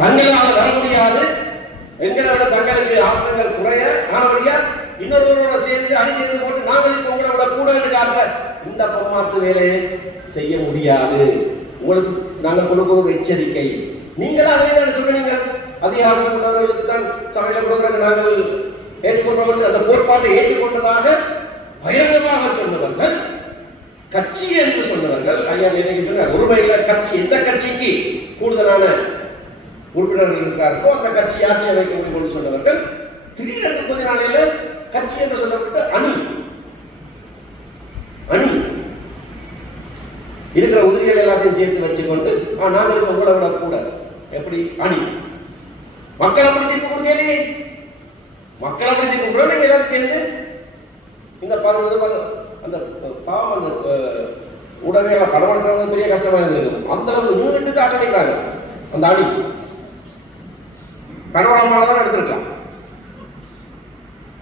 தங்களால் வர முடியாது. எங்களோட தங்களுக்கு ஆசனங்கள் குறைய ஆனபடியா இன்னொருவரோட சேர்ந்து அணி சேர்ந்து போட்டு நாங்கள் இப்போ உங்களோட கூட இருக்காங்க இந்த பொம்மாத்து வேலையை செய்ய முடியாது. உங்களுக்கு நாங்கள் கொடுக்க ஒரு எச்சரிக்கை. நீங்களாகவே தான் சொல்றீங்க? அதிகாரம் உள்ளவர்களுக்கு தான் சமையல கொடுக்குறாங்க நாங்கள் ஏற்றுக்கொண்டவர்கள் அந்த கோட்பாட்டை ஏற்றுக்கொண்டதாக பகிரங்கமாக சொன்னவர்கள் கட்சி என்று சொன்னவர்கள் ஐயா நினைக்கின்றனர் ஒருமையில கட்சி எந்த கட்சிக்கு கூடுதலான உறுப்பினர்கள் இருக்கிறார்களோ அந்த கட்சி ஆட்சி அமைக்க முடியும் என்று சொன்னவர்கள் திடீரென்று கொஞ்ச நாளையில கட்சி என்று சொல்லப்பட்டு அணி அணி இருக்கிற உதிரிகள் எல்லாத்தையும் சேர்த்து வச்சுக்கொண்டு நாங்கள் இப்போ கூட விட கூட. எப்படி? அணி. மக்கள் அப்படி தீர்ப்பு கொடுக்கலையே மக்கள் அப்படி தீர்ப்பு கூட நீங்கள் எல்லாரும் சேர்ந்து. இந்த பதினொன்று அந்த பாவம் அந்த அஹ், உடனே படம் பெரிய கஷ்டமா இருந்திருக்கும். அந்த அளவுக்கு நீண்டு காட்டடிக்கிறாங்க அந்த அணி. பனோராமாவில் தான் எடுத்திருக்கலாம்.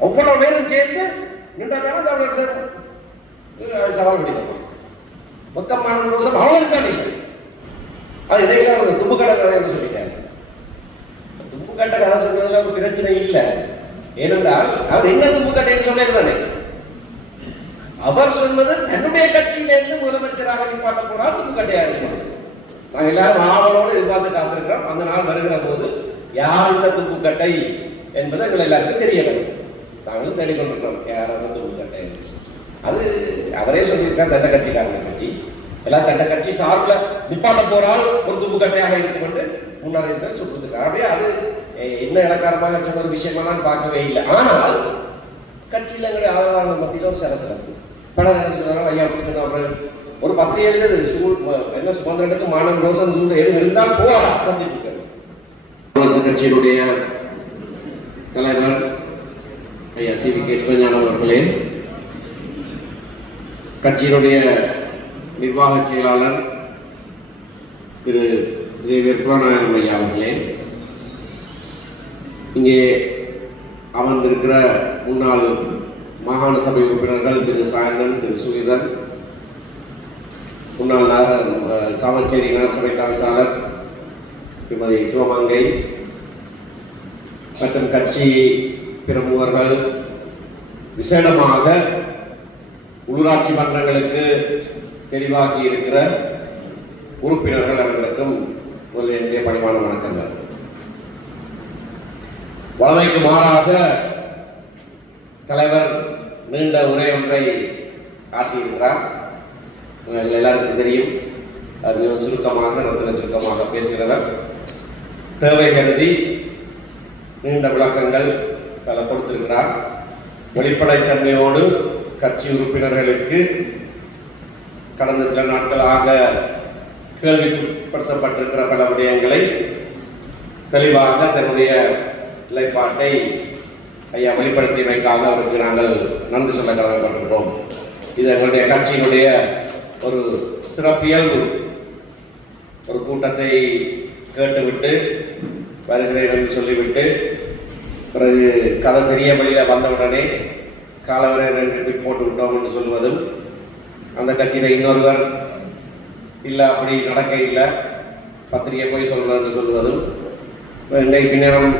அவ்வளவு பேரும் சேர்ந்து நின்றாங்கன்னா தமிழர் சார் சவால் பண்ணிக்கலாம் மொத்தம் பன்னெண்டு வருஷம் அவ்வளோ தான் இல்லை. அது இடையில ஒரு தும்புக்கடை கதைன்னு சொல்லிட்டாங்க. தும்புக்கட்டை கதை சொன்னதுல ஒரு பிரச்சனை இல்லை. ஏனென்றால் அவர் என்ன தும்புக்கட்டைன்னு சொல்லியிருந்தானே அவர் சொன்னது தன்னுடைய கட்சியிலிருந்து முதலமைச்சராக நிப்பாட்ட போறார் தும்புக்கட்டையா இருக்கும் நாங்கள் எல்லாரும் ஆவலோடு எதிர்பார்த்து காத்திருக்கிறோம். அந்த நாள் வருகிற போது யார் இந்த துப்புக்கட்டை என்பது எங்கள் எல்லாருக்கும் தெரிய வரும். நாங்களும் தேடிக்கொண்டிருக்கோம் யார் அந்த துப்புக்கட்டை அது அவரே சொல்லியிருக்கார் தண்ட கட்சிக்காரனை பற்றி. எல்லாம் தண்ட கட்சி சார்பில் நிப்பாட்ட போறால் ஒரு துப்புக்கட்டையாக இருக்கும் என்று முன்னறிவித்தல் சொல்லிருக்கார் அப்படியே அது என்ன இலக்காரமாக சொன்ன ஒரு விஷயமெல்லாம் பார்க்கவே இல்லை. ஆனால் கட்சியில் எங்களுடைய ஆதரவாளர்கள் மத்தியில் ஒரு சலசலப்பு. பணம் நடந்துக்கிறாங்க ஐயா அப்படின்னு சொன்னா ஒரு பத்திரிகை எழுதுது சூழ் என்ன சுதந்திரத்துக்கு மாணவன் ரோசன் சூழ் எதுவும் இருந்தால் போகலாம் சந்திப்புக்கு. அரசு கட்சியினுடைய தலைவர் ஐயா சி வி கேஸ்வஞானம் அவர்களே கட்சியினுடைய நிர்வாக செயலாளர் திரு தேவியர் புறநாயகம் ஐயா அவர்களே இங்கே அமர்ந்திருக்கிற முன்னாள் மாகாண சபை உறுப்பினர்கள் திரு சாயந்தன் திரு சுகிதன் முன்னாள் நகர அஹ், சாவச்சேரி நகரசபை தவிசாளர் திருமதி சிவமங்கை மற்றும் கட்சி பிரமுகர்கள் விசேடமாக உள்ளூராட்சி மன்றங்களுக்கு தெளிவாகி இருக்கிற உறுப்பினர்கள் அனைவருக்கும் முதலில் என்னுடைய பணிவான வணக்கங்கள். வளமைக்கு மாறாக தலைவர் நீண்ட உரை ஒன்றை ஆற்றியிருக்கிறார் உங்கள் எல்லாருக்கும் தெரியும். அது சுருக்கமாக ரத்தின சுருக்கமாக பேசுகிறவர். தேவை கருதி நீண்ட விளக்கங்கள் பல கொடுத்திருக்கிறார். வெளிப்படைத்தன்மையோடு கட்சி உறுப்பினர்களுக்கு கடந்த சில நாட்களாக கேள்விப்படுத்தப்பட்டிருக்கிற பல விடயங்களை தெளிவாக தன்னுடைய நிலைப்பாட்டை ஐயா வெளிப்படுத்தியமைக்காக அவருக்கு நாங்கள் நன்றி சொல்ல கடமைப்பட்டிருக்கிறோம். இது எங்களுடைய கட்சியினுடைய ஒரு சிறப்பியல்பு. ஒரு கூட்டத்தை கேட்டுவிட்டு வருகிறேன் என்று சொல்லிவிட்டு பிறகு கதை தெரிய வழியில் வந்தவுடனே காலவரை ரெண்டு போட்டு விட்டோம் என்று சொல்வதும் அந்த கட்சியில் இன்னொருவர் இல்லை அப்படி நடக்க இல்லை பத்திரிகை போய் சொல்கிறேன் என்று சொல்வதும் இன்றைக்கு பின்னரம்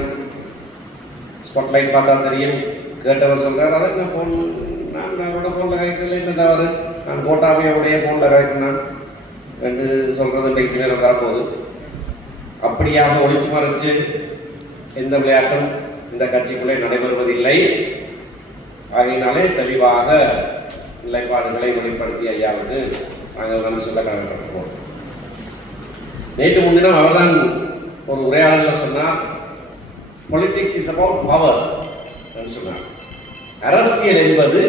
ஸ்பாட்லைட் பார்த்தா தெரியும். கேட்டவர் சொல்கிறார் அதற்கு நான் ஃபோன் நான் நான் ஃபோனில் கதைக்கல என்ன தவறு? நான் கோட்டாமையோடைய ஃபோனில் கதைக்கினான் என்று சொல்கிறது இன்றைக்கு பின்னரம் வரப்போகுது. அப்படியாக ஒழித்து மறைத்து எந்த விளையாட்டும் இந்த கட்சிக்குள்ளே நடைபெறுவதில்லை. ஆகையினாலே தெளிவாக நிலைப்பாடுகளை வெளிப்படுத்தி ஐயாவுக்கு நாங்கள் நன்றி சொல்ல கடமைப்பட்டிருக்கோம் நேற்று முன்தினம் அவர்தான் ஒரு உரையாடலில் சொன்னார் பொலிட்டிக்ஸ் இஸ் அபவுட் பவர் என்று சொன்னார். அரசியல் என்பது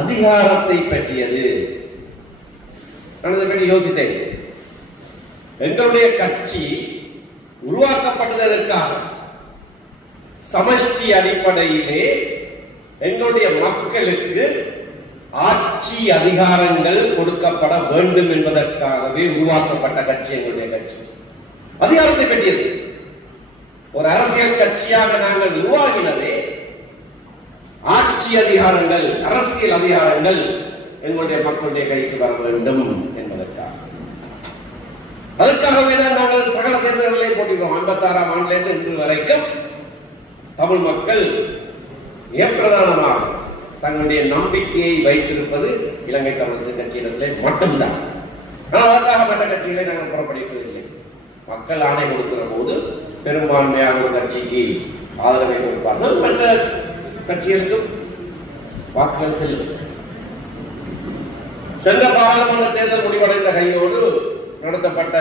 அதிகாரத்தை பற்றியது. நான் இதை பற்றி யோசித்தேன். எங்களுடைய கட்சி உருவாக்கப்பட்டதற்காக சமஷ்டி அடிப்படையிலே எங்களுடைய மக்களுக்கு ஆட்சி அதிகாரங்கள் கொடுக்கப்பட வேண்டும் என்பதற்காகவே உருவாக்கப்பட்ட கட்சி எங்களுடைய கட்சி. அதிகாரத்தை பெற்றியது. ஒரு அரசியல் கட்சியாக நாங்கள் உருவாகினதே ஆட்சி அதிகாரங்கள் அரசியல் அதிகாரங்கள் எங்களுடைய மக்களுடைய கைக்கு வர வேண்டும் என்று அதற்காகவே தான் நாங்கள் சகல தேர்தல்களையும் போட்டிருக்கோம். ஐம்பத்தாறாம் ஆண்டிலிருந்து இன்று வரைக்கும் தமிழ் மக்கள் ஏப்பிரதானமாக தங்களுடைய நம்பிக்கையை வைத்திருப்பது இலங்கை தமிழரசு கட்சியிடத்திலே மட்டும்தான். ஆனால் அதற்காக மற்ற கட்சிகளை நாங்கள் புறப்படுவதில்லை மக்கள் ஆணை கொடுக்கிற போது பெரும்பான்மையாக ஒரு கட்சிக்கு ஆதரவை கொடுப்பார்கள். மற்ற கட்சிகளுக்கும் வாக்குகள் செல்லும். சென்ற பாராளுமன்ற தேர்தல் முடிவடைந்த கையோடு நடத்தப்பட்ட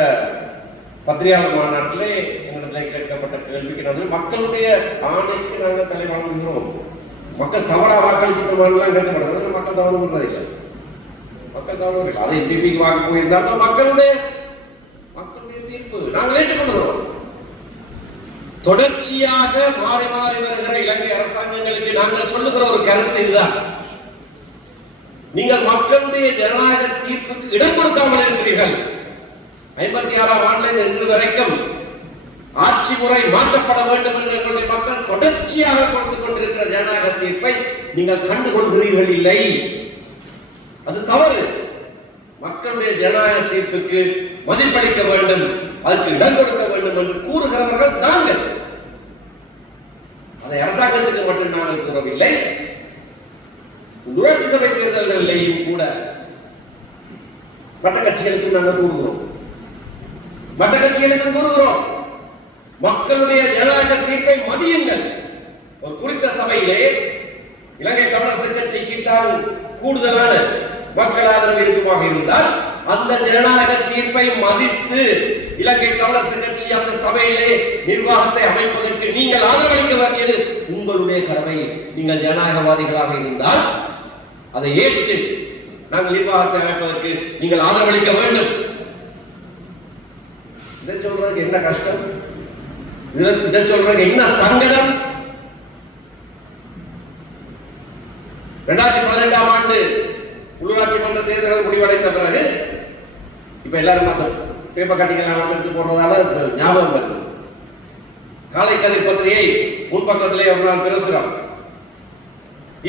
பத்திரிகையாளர் மாநாட்டிலே எங்களிடத்தில் கேட்கப்பட்ட கேள்விக்கு நாங்கள் மக்களுடைய ஆணைக்கு நாங்கள் தலை வழங்குகிறோம் மக்கள் தவறாக வாக்களிச்சிட்டோம்லாம் கேட்கப்படுறது மக்கள் தவறு பண்ணுறதில்லை மக்கள் தவறு இல்லை அதை டிபிக்கு வாக்கு போயிருந்தாலும் மக்களுடைய மக்களுடைய தீர்ப்பு. நாங்கள் ஏற்றுக்கொள்கிறோம் தொடர்ச்சியாக மாறி மாறி வருகிற இலங்கை அரசாங்கங்களுக்கு நாங்கள் சொல்லுகிற ஒரு கருத்து இதுதான். நீங்கள் மக்களுடைய ஜனநாயக தீர்ப்புக்கு இடம் கொடுக்காமல் இருக்கிறீர்கள். ஐம்பத்தி ஆறாம் ஆண்டில் இன்று வரைக்கும் ஆட்சி முறை மாற்றப்பட வேண்டும் என்று எங்களுடைய மக்கள் தொடர்ச்சியாக கொடுத்து கொண்டிருக்கிற ஜனநாயக தீர்ப்பை நீங்கள் கண்டு கொள்கிறீர்கள் இல்லை. அது தவறு. மக்களுடைய ஜனநாயக தீர்ப்புக்கு மதிப்பளிக்க வேண்டும் அதற்கு இடம் கொடுக்க வேண்டும் என்று கூறுகிறவர்கள் நாங்கள். அதை அரசாங்கத்துக்கு மட்டும் நாங்கள் கூறவில்லை. உள்ளாட்சி சபை தேர்தல்களிலேயும் கூட மற்ற கட்சிகளுக்கும் நாங்கள் கூறுகிறோம். மற்ற கட்சிகளுக்கும் கூறுகிறோம். மக்களுடைய ஜனநாயக தீர்ப்பை மதியுங்கள். ஒரு குறித்த சபையிலே இலங்கை தமிழரசு கட்சிக்கு தான் கூடுதலான மக்கள் ஆதரவு இருக்குமாக இருந்தால் அந்த ஜனநாயக தீர்ப்பை மதித்து இலங்கை தமிழரசு கட்சி அந்த சபையிலே நிர்வாகத்தை அமைப்பதற்கு நீங்கள் ஆதரவளிக்க வேண்டியது உங்களுடைய கடமை. நீங்கள் ஜனநாயகவாதிகளாக இருந்தால் அதை ஏற்று நாங்கள் நிர்வாகத்தை அமைப்பதற்கு நீங்கள் ஆதரவளிக்க வேண்டும். இதை சொல்றதுக்கு என்ன கஷ்டம்? இதை சொல்றதுக்கு என்ன சங்கடம்? ரெண்டாயிரத்தி பதினெட்டாம் ஆண்டு உள்ளூராட்சி மன்ற தேர்தல்கள் முடிவடைந்த பிறகு இப்ப எல்லாரும் அந்த பேப்பர் கட்டிக்கலாம் எடுத்து போடுறதால ஞாபகம் வருது. காலை கதிர் பத்திரிகை முன்பக்கத்திலே ஒரு நாள் பிரசுரம்.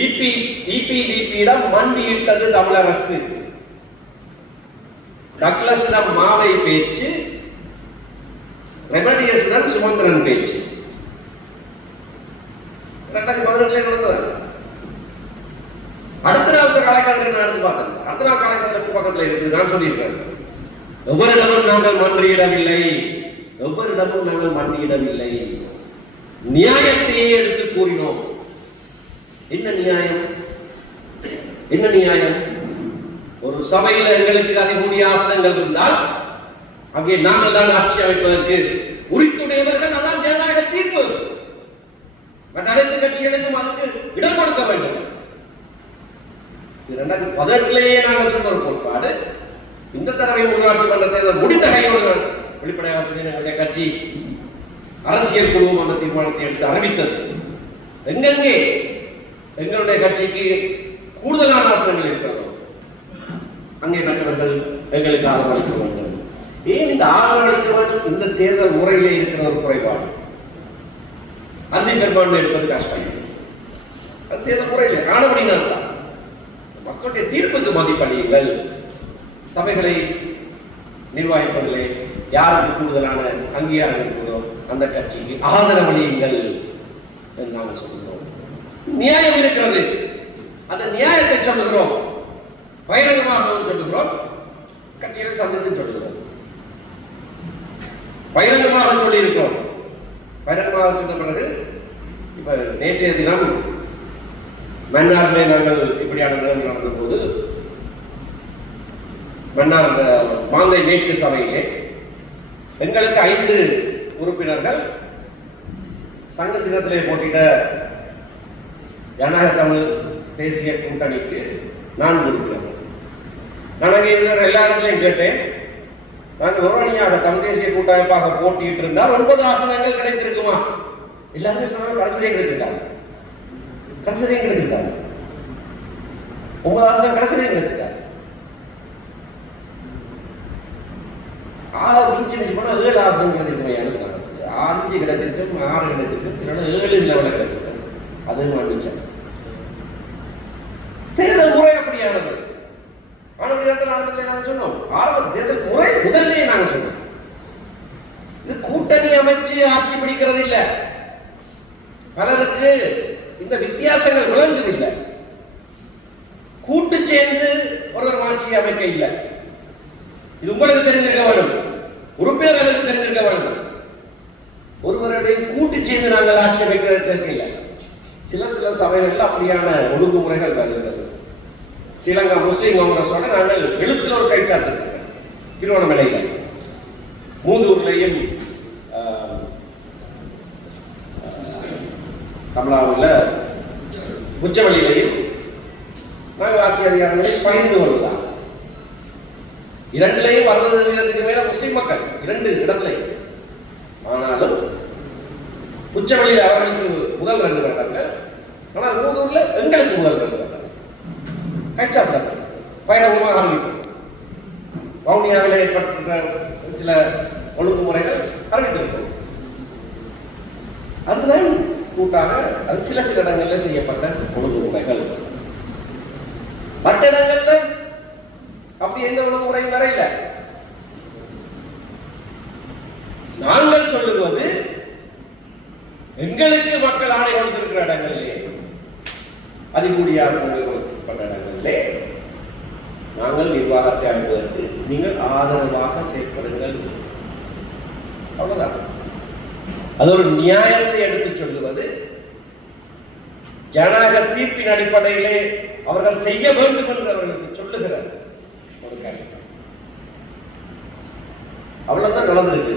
இபி இபிடிபியிடம் மண்டியிட்டது தமிழரசு. டக்ளஸிடம் மாவை பேச்சு ரெமடியஸுடன் சுமந்திரன் பேச்சு. ரெண்டாயிரத்தி பதினெட்டுல நடந்தது? அடுத்த நாள் காலைக்காலத்தில் நடந்து பார்த்தது. அடுத்த நாள் காலைக்காலத்துக்கு பக்கத்துல இருக்குது. நான் சொல்லியிருக்கேன். எவரிடமும் நாங்கள் மன்றியிடவில்லை எவரிடமும் நாங்கள் மன்றியிடவில்லை நியாயத்தையே எடுத்து கூறினோம். என்ன நியாயம்? என்ன நியாயம்? ஒரு சபையில் எங்களுக்கு அதிகூடிய ஆசனங்கள் இருந்தால் அங்கே நாங்கள் தான் ஆட்சி அமைப்பதற்கு உரித்துடையவர்கள் அதான் ஜனநாயக தீர்ப்பு. மற்ற அனைத்து கட்சிகளுக்கும் அதற்கு இடம் கொடுக்க வேண்டும். இரண்டாயிரத்தி பதினெட்டுலேயே நாங்கள் சொன்ன ஒரு கோட்பாடு. இந்த தடவை உள்ளாட்சி மன்ற தேர்தல் முடிந்த கையோடு வெளிப்படையாக எங்களுடைய கட்சி அரசியல் குழுவும் அந்த தீர்மானத்தை எடுத்து அறிவித்தது. எங்கெங்கே? எங்களுடைய கட்சிக்கு கூடுதலான ஆசனங்கள் இருக்கிறதோ. அங்கே மற்றவர்கள் எங்களுக்கு ஆதரவளிக்க வேண்டும். ஏன் இந்த ஆதரவளிக்க வேண்டும் இந்த தேர்தல் முறையிலே இருக்கிற ஒரு குறைபாடு? அந்தி பெரும்பான்மை எடுப்பது கஷ்டம். அது தேர்தல் முறையில் காணப்படினால் தான் மக்களுடைய தீர்ப்புக்கு மதிப்பளியுங்கள் சபைகளை நிர்வாகிப்பதிலே யாருக்கு கூடுதலான அங்கீகாரம் இருக்கிறதோ அந்த கட்சிக்கு ஆதரவளியுங்கள் என்று நாம் சொல்கிறோம். நியாயம் இருக்கிறது. அந்த நியாயத்தை சொல்லுகிறோம். பகிரங்கமாகவும் சொல்லுகிறோம். கட்சியை சந்தித்து சொல்லுகிறோம். பகிரங்கமாக சொல்லியிருக்கிறோம். பகிரங்கமாக சொன்ன பிறகு இப்ப நேற்றைய தினம் மன்னாரிலே நாங்கள் இப்படியான நிகழ்வு நடந்தபோது மன்னார் மாந்தை மேற்கு சபையிலே எங்களுக்கு ஐந்து உறுப்பினர்கள் சங்க சின்னத்திலே போட்டியிட ஜனநாயக தமிழ் தேசிய கூட்டணிக்கு நான்கு உறுப்பினர்கள். நான் அங்கே இருக்கிற எல்லா இடத்துலையும் கேட்டேன். நான் ஒரு தமிழ் தேசிய கூட்டமைப்பாக போட்டியிட்டு இருந்தால் ஒன்பது ஆசனங்கள் கிடைத்திருக்குமா? எல்லாருமே சொன்னாங்க கடைசியிலே கிடைச்சிருக்காங்க கடைசியிலே கிடைச்சிருக்காங்க ஒன்பது ஆசனம் கடைசியிலே கிடைச்சிருக்காங்க ஆறு மிஞ்சி மிஞ்சி போனால் ஏழு ஆசனம் கிடைத்திருக்குமையான்னு சொன்னாங்க. அஞ்சு கிடைத்திருக்கும் ஆறு கிடைத்திருக்கும் சில ஏழு லெவலில் கிடைத்திருக்கும். அதுவும் வந்துச்சு தேர்தல் முறை அப்படியானது. ஆனால் நாங்கள் சொன்னோம். ஆரம்ப தேர்தல் முறை முதல்லே நாங்கள் சொன்னோம். கூட்டணி அமைச்சு ஆட்சி பிடிக்கிறது இல்ல. பலருக்கு இந்த வித்தியாசங்கள் விளங்குது இல்ல. கூட்டு சேர்ந்து ஒருவர் ஆட்சி அமைக்க இல்லை. இது உங்களுக்கு தெரிஞ்சிருக்க வேண்டும். உறுப்பினர்களுக்கு தெரிஞ்சிருக்க வேண்டும். ஒருவருடைய கூட்டு சேர்ந்து நாங்கள் ஆட்சி அமைக்கிறதுக்கு இல்லை. சில சில சபைகளில் அப்படியான ஒழுங்குமுறைகள் வருகிறது. ஸ்ரீலங்கா முஸ்லீம் காங்கிரஸோட நாங்கள் எழுத்துல ஒரு கைச்சாத்து திருவண்ணாமலையில். மூதூர்லையும் ஆஹ், கமலாவில் உச்சவெளியிலையும் நாங்கள் ஆட்சி அதிகாரங்களில் பகிர்ந்து கொள்வதாக. இரண்டிலையும் அறுபது வீதத்துக்கு மேல முஸ்லிம் மக்கள் இரண்டு இடத்திலையும். ஆனாலும் உச்சவெளியில் அவர்களுக்கு முதல் ரெண்டு வேண்டாங்க ஆனால் மூதூரில் எங்களுக்கு முதல் ரெண்டு வேண்டாங்க பயணபூர்வமாக ஆரம்பிக்கும் வவுனியாவில் ஏற்பட்ட சில ஒழுங்குமுறைகள் அறிவித்திருக்கும் அதுதான் கூட்டாக அது சில சில இடங்களில் செய்யப்பட்ட ஒழுங்குமுறைகள். மற்ற இடங்கள்ல அப்படி எந்த ஒழுங்குமுறையும் வர இல்லை நாங்கள் சொல்லுவது எங்களுக்கு மக்கள் ஆணை கொடுத்திருக்கிற இடங்களிலே. அதிகூடிய ஆசனங்கள் கொடுக்கப்பட்ட நாங்கள் நிர்வாகத்தை அனுப்புவதற்கு நீங்கள் ஆதரவாக செயல்படுங்கள் அவ்வளவுதான். அது ஒரு நியாயத்தை எடுத்துச் சொல்லுவது. ஜனநாயக தீர்ப்பின் அடிப்படையிலே அவர்கள் செய்ய வேண்டும் என்று அவர்களுக்கு சொல்லுகிற ஒரு காரியம். அவ்வளவுதான் நடந்திருக்கு.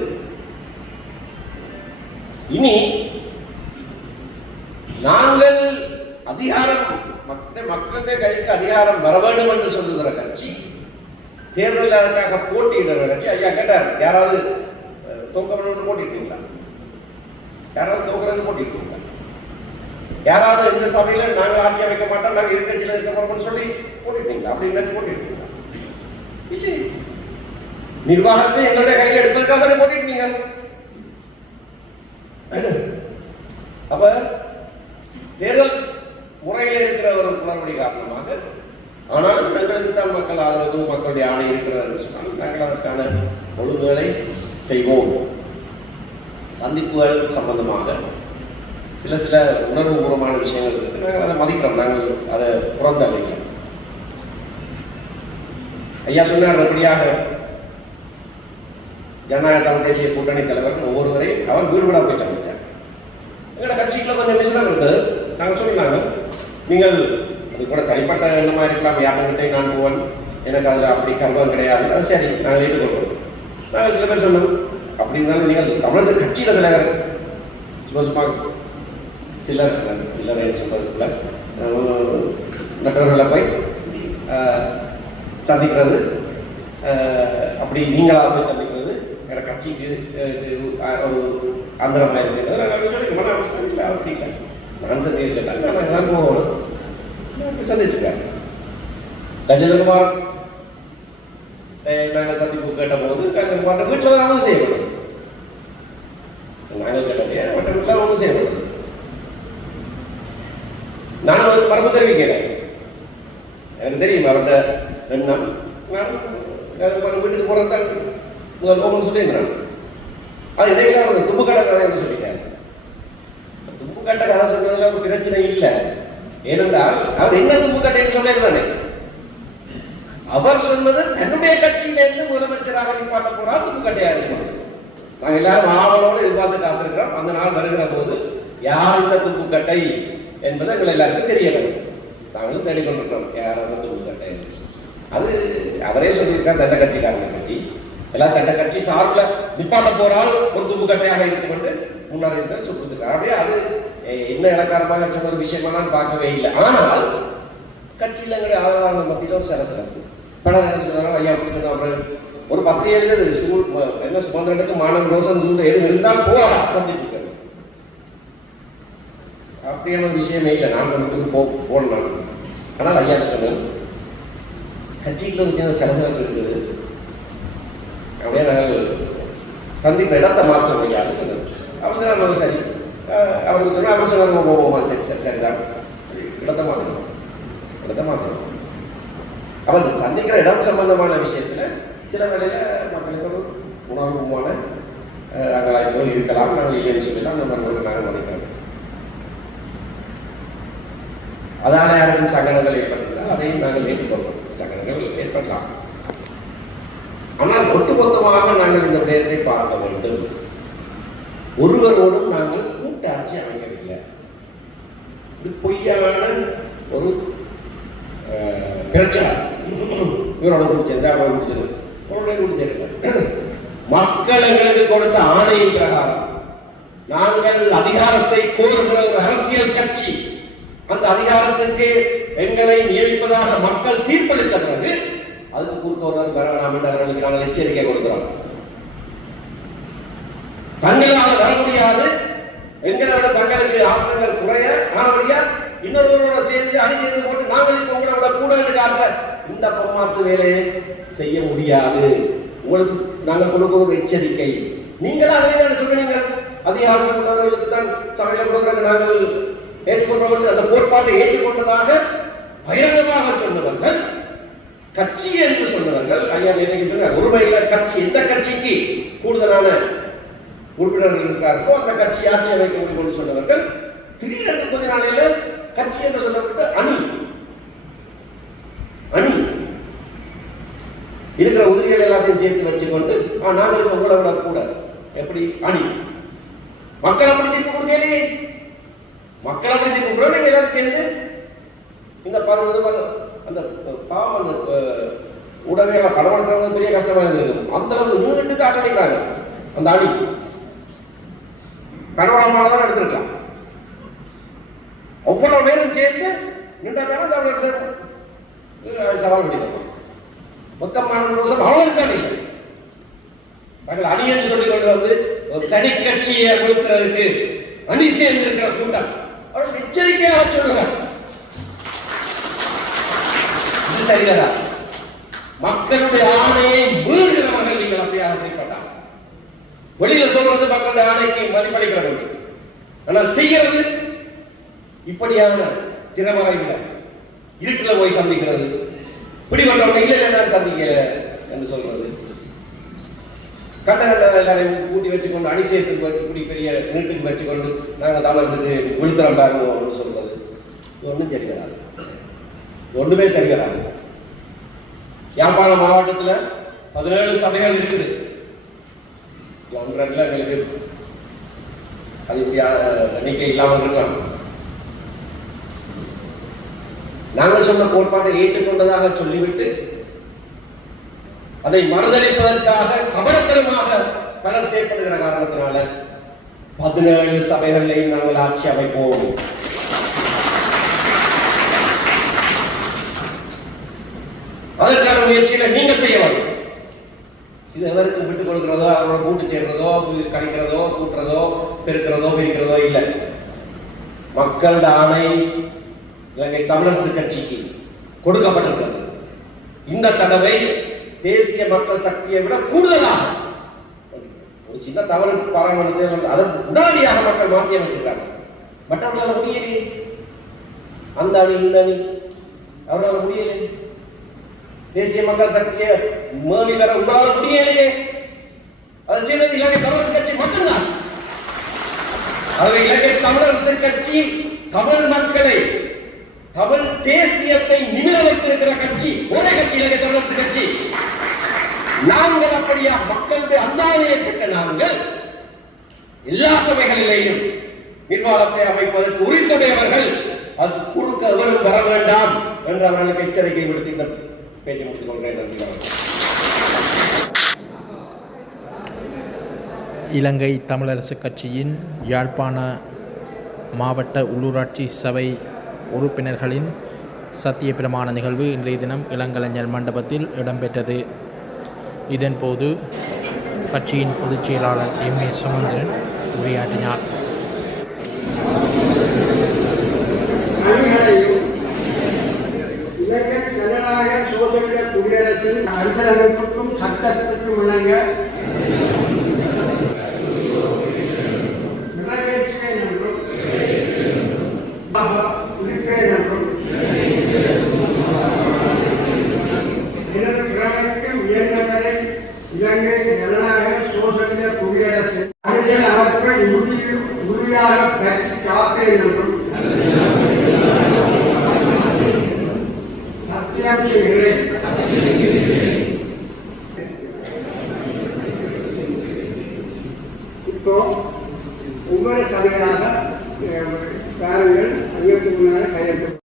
இனி நாங்கள் அதிகாரம். மக்கள் மக்களுடைய கைக்கு அதிகாரம் வர வேண்டும் என்று சொல்லுகிற கட்சி தேர்தலில் அதற்காக போட்டியிடுற கட்சி ஐயா கேட்டார் யாராவது அஹ், வேண்டும் போட்டிட்டீங்களா யாராவது தோக்குறது போட்டிட்டீங்களா யாராவது இந்த சபையில் நாங்கள் ஆட்சி அமைக்க மாட்டோம் நாங்கள் இருக்கட்சியில் இருக்க போறோம்னு சொல்லி போட்டிட்டீங்களா அப்படின்னு போட்டிட்டீங்களா இல்லை. நிர்வாகத்தை எங்களுடைய கையில் எடுப்பதற்காக தானே போட்டிட்டீங்க அப்ப தேர்தல் முறையில் இருக்கிற ஒரு குளறுபடி காரணமாக ஆனாலும் தங்களுக்கு தான் மக்கள் ஆதரவு மக்களுடைய ஆணை இருக்கிறது சொன்னால் நாங்கள் அதற்கான ஒழுங்குகளை செய்வோம். சந்திப்புகள் சம்பந்தமாக சில சில உணர்வுபூர்வமான விஷயங்கள் இருக்கு. நாங்கள் அதை மதிக்கிறோம். நாங்கள் அதை புறந்தள்ளிக்கிறோம் ஐயா சொன்னார் அப்படியாக ஜனநாயக தமிழ் தேசிய கூட்டணி தலைவர் ஒவ்வொருவரையும் அவர் வீடு வீடாக போய் சந்திச்சார். எங்களோட கட்சிக்குள்ள கொஞ்சம் விஷயம் இருக்குது நாங்கள் சொல்லினாங்க நீங்கள் அது கூட தனிப்பட்ட எண்ணமாக இருக்கலாம். யார்கிட்டே நான் போவன் எனக்கு அதில் அப்படி கர்வம் கிடையாது. அது சரி நாங்கள் ஏற்றுக்கொள்வோம். நாங்கள் சில பேர் சொன்னோம் அப்படி இருந்தாலும் நீங்கள் தமிழக கட்சியில் தலைவர். சும்மா சும்மா சிலர் சிலர் என்ன சொல்றதுக்குள்ள மற்றவர்களை போய் சந்திக்கிறது. அப்படி நீங்களாக போய் சந்திக்கிறது. வேற கட்சிக்கு ஒரு ஆந்திரமாக இருக்கிறது நாங்கள் அப்படி இல்லை. நான் சந்திச்சிருக்கேன் நான் கஜேந்திரகுமார் நாங்கள் சந்திப்பு கேட்டபோது கஜேந்திரகுமார் வீட்டில் தான் ஒன்றும் செய்யப்படும் நாங்கள் கேட்டபடியே மற்ற வீட்டில் ஒன்றும் செய்யப்படும் நான் ஒரு மரபு தெரிவிக்கிறேன் எனக்கு தெரியும் அவர்கிட்ட எண்ணம் நான் வீட்டுக்கு போகிறது தான் முதல் போகணும்னு சொல்லியிருந்தேன் அது இடையில அவர் கதை கதைன்னு சொல்லிட்டேன் தும்புக்கட்டை கதை சொன்னதுல ஒரு பிரச்சனை இல்லை. ஏனென்றால் அவர் என்ன தும்புக்கட்டைன்னு சொல்லியிருந்தானே அவர் சொன்னது தன்னுடைய கட்சியிலிருந்து முதலமைச்சராக நிப்பாட்ட போறா தும்புக்கட்டையா இருக்கும் நாங்கள் எல்லாரும் ஆவலோடு எதிர்பார்த்து காத்திருக்கிறோம். அந்த நாள் வருகிற போது யார் இந்த துப்புக்கட்டை என்பது எங்கள் எல்லாருக்கும் தெரிய வரும் நாங்களும் தேடிக்கொண்டிருக்கோம் யார் அந்த துப்புக்கட்டை அது அவரே சொல்லியிருக்கார் தண்ட கட்சிக்காரனை பற்றி எல்லாம் தண்ட கட்சி சார்பில் நிப்பாட்ட போறால் ஒரு துப்புக்கட்டையாக இருக்கும் கொண்டு முன்னாடி இருந்தால் சொல்லிருக்கார் அப்படியே அது என்ன இலக்காரமாக சொன்ன ஒரு விஷயமா பார்க்கவே இல்லை. ஆனால் கட்சியில் எங்களுடைய ஆதரவாளர்கள் மத்தியில் ஒரு சிறப்பு பணம் நடந்துக்கிறாங்க ஐயா அப்படின்னு அப்புறம் ஒரு பத்திரிகை எழுதுது சூழ் என்ன சுதந்திரத்துக்கு மாணவன் ரோசன் சூழ் எதுவும் இருந்தால் போகலாம் சந்திப்புக்கு அப்படியான ஒரு விஷயமே இல்லை. நான் சந்திப்புக்கு போ போடலாம் ஆனால் ஐயா சொன்னேன் கட்சிக்குள்ள ஒரு சின்ன சலசலப்பு இருக்குது அப்படியே நாங்கள் சந்திப்பு இடத்தை மாற்றம் ஐயா சொன்னேன் அவசரம் சரி. அவருக்கு சொன்னால் அவசரம் போவோமா சரி சரி சரிதான் இடத்தை மாற்றணும் இடத்தை மாற்றணும் அப்போ சந்திக்கிற இடம் சம்பந்தமான விஷயத்துல சில வேளையில மக்களுக்கு ஒரு உணர்வுமான அஹ், அங்கலாய்ப்புகள் இருக்கலாம் நாங்கள் இல்லைன்னு சொல்லலாம் அந்த மக்களுக்கு நாங்கள் நினைக்கிறோம் அதான யாருக்கும் சங்கடங்கள் ஏற்பட்டிருந்தால் அதையும் நாங்கள் ஏற்றுக்கொள்வோம் சங்கடங்கள் ஏற்படலாம் ஆனால் ஒட்டுமொத்தமாக நாங்கள் இந்த விடயத்தை பார்க்க வேண்டும் ஒருவரோடும் நாங்கள் கூட்டு ஆட்சி அமைக்கவில்லை. இது பொய்யான ஒரு அஹ், பிரச்சாரம் இவரோட குடிச்சது அவரை குடிச்சது அவரோட குடிச்சது மக்கள் எங்களுக்கு கொடுத்த ஆணையின் பிரகாரம் நாங்கள் அதிகாரத்தை கோருகிற ஒரு அரசியல் கட்சி அந்த அதிகாரத்திற்கு எங்களை நியமிப்பதாக மக்கள் தீர்ப்பளித்த பிறகு அதுக்கு குறுக்க ஒருவர் வர வேண்டாம் என்று அவர்களுக்கு நாங்கள் எச்சரிக்கை கொடுக்கிறோம். தங்களால் வர முடியாது. எங்களை விட தங்களுக்கு ஆசனங்கள் குறைய ஆனபடியா இன்னொருவரோட சேர்ந்து அணி சேர்ந்து போட்டு நாங்கள் இப்போ உங்களை விட கூட இருக்காங்க இந்த பொம்மாத்து வேலையை செய்ய முடியாது. உங்களுக்கு நாங்கள் கொடுக்க ஒரு எச்சரிக்கை. நீங்களாகவே என்ன சொல்றீங்க? அதிகாரம் உள்ளவர்களுக்கு தான் சபையில கொடுக்குறாங்க நாங்கள் ஏற்றுக்கொண்டவர்கள் அந்த கோட்பாட்டை ஏற்றுக்கொண்டதாக பகிரங்கமாக சொன்னவர்கள் கட்சி என்று சொன்னவர்கள் ஐயா நினைக்கின்றனர் ஒருமையில கட்சி எந்த கட்சிக்கு கூடுதலான உறுப்பினர்கள் இருக்கிறார்களோ அந்த கட்சி ஆட்சி அமைக்க முடியும் என்று சொன்னவர்கள் திடீரென்று கொஞ்ச நாளையில கட்சி என்று சொல்லப்பட்ட அணி அணி இருக்கிற உதவிகள் எல்லாத்தையும் சேர்த்து வச்சுக்கொண்டு நாங்கள் இப்ப கூட விட கூட. எப்படி? அணி. மக்கள் அப்படி தீர்ப்பு கொடுக்கலையே மக்கள் அப்படி தீர்ப்பு கொடுக்க எல்லாரும் சேர்ந்து இந்த பதினொன்று அந்த பாவம் அந்த உடனே படம் எடுக்கிறவங்க பெரிய கஷ்டமா இருந்திருக்கும். அந்த அளவு நீட்டு காட்டடிக்கிறாங்க அந்த அணி. பனோராமாவில் தான் எடுத்திருக்கலாம். அவ்வளோ பேரும் சேர்ந்து நின்றா தமிழர் சார் சவால் பண்ணிக்கலாம் மொத்தம் மாநில வருஷம் அவ்வளோ இருக்காங்க தங்கள் அணியன்னு சொல்லி கொண்டு வந்து ஒரு தனி கட்சியை கொடுக்கிறதுக்கு அணி சேர்ந்து இருக்கிற கூட்டம். அவர்கள் எச்சரிக்கையாக சொல்லுங்க. இது சரிதானா. மக்களுடைய ஆணையை மீறுகிறவர்கள் நீங்கள் அப்படியாக செய்யப்பட்டார் வெளியில சொல்றது மக்களுடைய ஆணைக்கு மதிப்பளிக்கிறவர்கள் ஆனால் செய்கிறது இப்படியான திறமறைகளை இருட்டில் போய் சந்திக்கிறது. பிடிபட்டவங்க இல்லை இல்லை நான் சந்திக்கல என்று சொல்றது கண்ட கண்ட எல்லாரையும் கூட்டி வச்சுக்கொண்டு அணி வச்சு இப்படி பெரிய நீட்டுக்கு வச்சுக்கொண்டு நாங்கள் தமிழரசுக்கு விழுத்தரம் பாருவோம்னு சொல்றது ஒன்றும் சரி வராது ஒன்றுமே சரி வராது யாழ்ப்பாணம் மாவட்டத்தில் பதினேழு சபைகள் இருக்குது. ஒன்றரை எங்களுக்கு. அது எண்ணிக்கை இல்லாமல் இருக்கலாம். நாங்கள் சொன்ன கோட்பாட்டை ஏற்றுக்கொண்டதாக சொல்லிவிட்டு அதை மறுதளிப்பதற்காக கபடத்தனமாக பலர் செயற்படுகிற காரணத்தினால பதினேழு சபைகளையும் நாங்கள் ஆட்சி அமைப்போம். அதற்கான முயற்சியில நீங்க செய்ய வேண்டும். இது எவருக்கு விட்டு கொடுக்கிறதோ அவரோட கூட்டு சேர்றதோ கணிக்கிறதோ கூட்டுறதோ பெருக்கிறதோ பிரிக்கிறதோ இல்லை. மக்கள் ஆணை இலங்கை தமிழரசு கட்சிக்கு கொடுக்கப்பட்டிருக்கிறது. இந்த தடவை தேசிய மக்கள் சக்தியை விட கூடுதலாக ஒரு சின்ன தவறு பாராளுமன்றத்தில் அதை உடனடியாக மக்கள் மாற்றி அமைச்சிருக்காங்க. மற்றவர்களால் முடியலையே. அந்த அணி இந்த அணி. அவர்களால் முடியலையே. தேசிய மக்கள் சக்தியை மேலி பெற உங்களால முடியலையே. அது செய்தது இலங்கை தமிழரசு கட்சி மட்டும்தான். அது இலங்கை தமிழரசு கட்சி தமிழ் மக்களை தமிழ் தேசியத்தை நிமிர வைத்திருக்கிற கட்சி ஒரே கட்சி இலங்கை தமிழரசு கட்சி. நாங்கள் அப்படியா? மக்களுடைய அந்தாணியை பெற்ற நாங்கள் எல்லா சபைகளிலேயும் நிர்வாகத்தை அமைப்பதற்கு உரித்துடையவர்கள் அது குறுக்க எவரும் வர வேண்டாம் என்று அவர்களுக்கு எச்சரிக்கை கொடுத்தீர்கள் பேச்சு முடித்துக் கொள்கிறேன் நன்றி இலங்கை தமிழரசு கட்சியின் யாழ்ப்பாண மாவட்ட உள்ளூராட்சி சபை உறுப்பினர்களின் சத்திய பிரமாண நிகழ்வு இன்றைய தினம் இளங்கலைஞர் மண்டபத்தில் இடம்பெற்றது. இதன்போது கட்சியின் பொதுச் செயலாளர் எம் ஏ சுமந்திரன் உரையாற்றினார் அணிகளையும் இலங்கை ஜனநாயக சோதனை குடியரசின் அரசியலமைப்புக்கும் சட்டத்திற்கும் இணங்க இப்போ ஒவ்வொரு சபையாக பேரங்கள் பாருங்கள் ஐயத்துக்கு கையெழுத்து